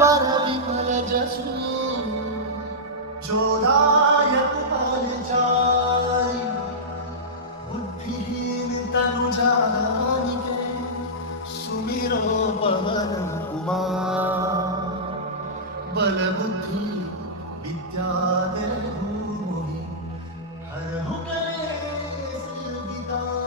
वर विमल जसु जोदायक बल जाई बुद्धिहीन तनु जानिके सुमिरो पवन कुमार बल बुद्धि विद्या दे मोहि हरहु कलेस विदाई।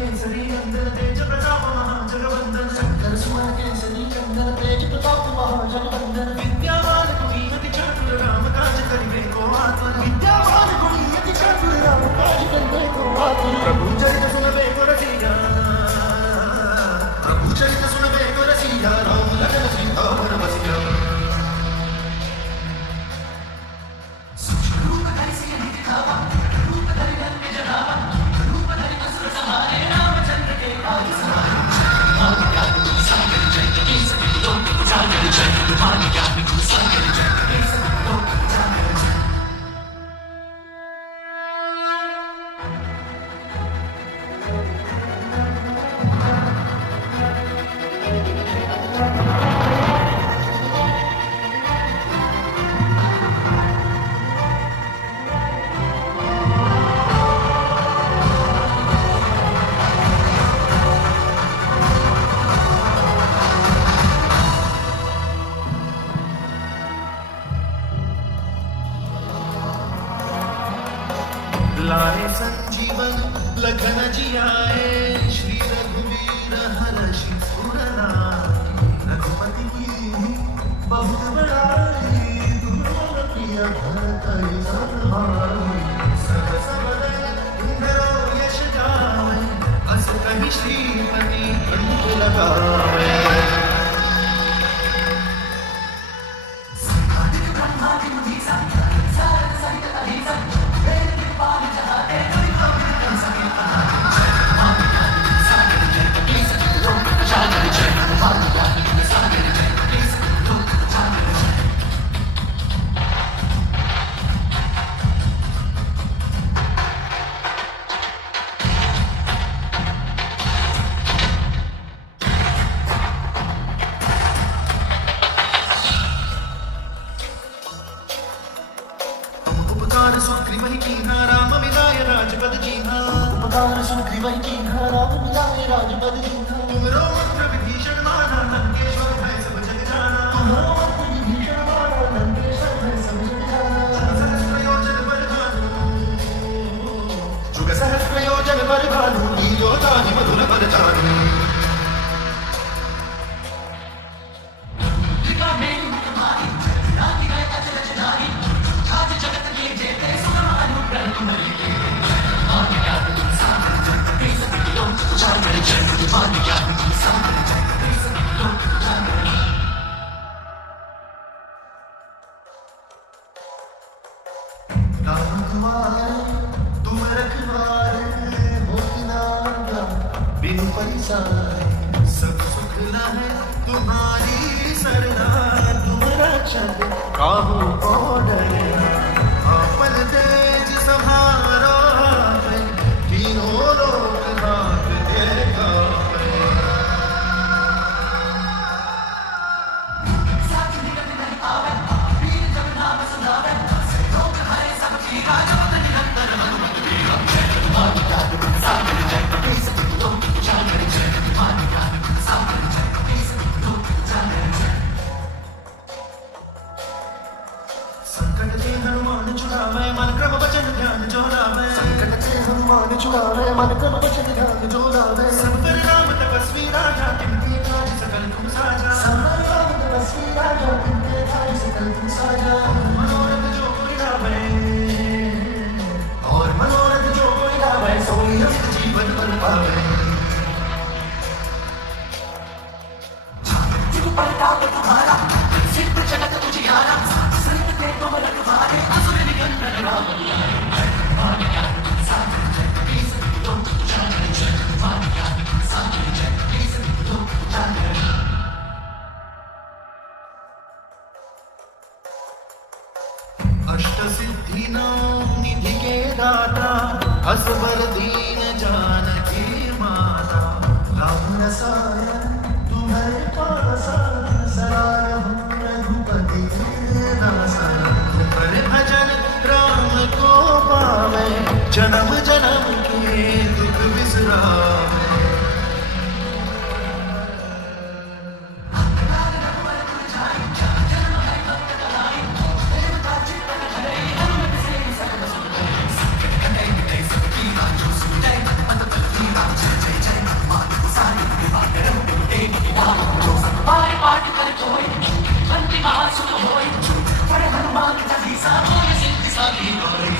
केसरी नंदन तेज प्रताप महाजगवंदन शंकर सुमन केसरी नंदन तेज प्रताप महाजगवंदन विद्यावान गुणी अति चातुर राम काज करिबे को आतुर विद्यावान गुणी अति चातुर राम काज करिबे को आतुर प्रभु चरित सुनबे को रसिया प्रभु चरित सुनबे को रसिया राम लगन सिंहावर बसिया सूक्ष्म रूप धरि सिय दिखावा रूप धरि रंग जनावा रूप धरि असुर सहारे रामचंद्र के काज सहारे मान ज्ञान गुण सागर जय के सभी लोक उजागर जय मान ज्ञान गुण सागर जय के सभी लोक उजागर जय। लाए संजीवन लखन जियाए श्री रघुवीर हर्षि सुरनाई रघुपति की बहुत बड़ाई दुर्लभ प्रिय भरतहि संभाई सहस बदन इंद्रो यश गावै अस कहि श्रीपति कंठ लगावै। उपकार सुग्रीवहि कीन्हा राम मिलाय राजपद जीन्हा उपकार सुग्रीवहि कीन्हा राम मिलाय राजपद जीन्हा तुमरो मंत्र विभीषण माना लंकेश्वर भय सब जग जाना तुमरो मंत्र विभीषण माना लंकेश्वर भय सब जग जाना सहस्त्र योजन पर भानु जुग सहस्त्र योजन पर भानु लीलो जानि मधुर पर जानु राम तुम्हारे तुम रखवारे होती नागा बिनु परिसारे सब सुख है तुम्हारी सरना तुम रक्षक काहू को डरे आपन तेज संहारो तीनों लोक हाथ देगा मन क्रम वचन ध्यान जो लावे सब पर राम तपस्वी राजा तिनके काज सकल तुम साजा सब पर राम तपस्वी राजा तिनके काज सकल तुम साजा मनोरथ जो कोई लावे और मनोरथ जो कोई लावे सोई अमित जीवन फल पावे जिगु परताप तुम्हारा सिद्ध जगत उजियारा संत ते कमल तुम्हारे असुर निकंदन राम अष्टसिद्धीनां निधि के दाता असबर दीन जानकी माता राम रसायन तुम्हारे पास सराय रघुपति दासन पर भजन राम को पावे जन्म जन्म के दुख बिसरावे हनुमान चालीसा सिद्धि साधी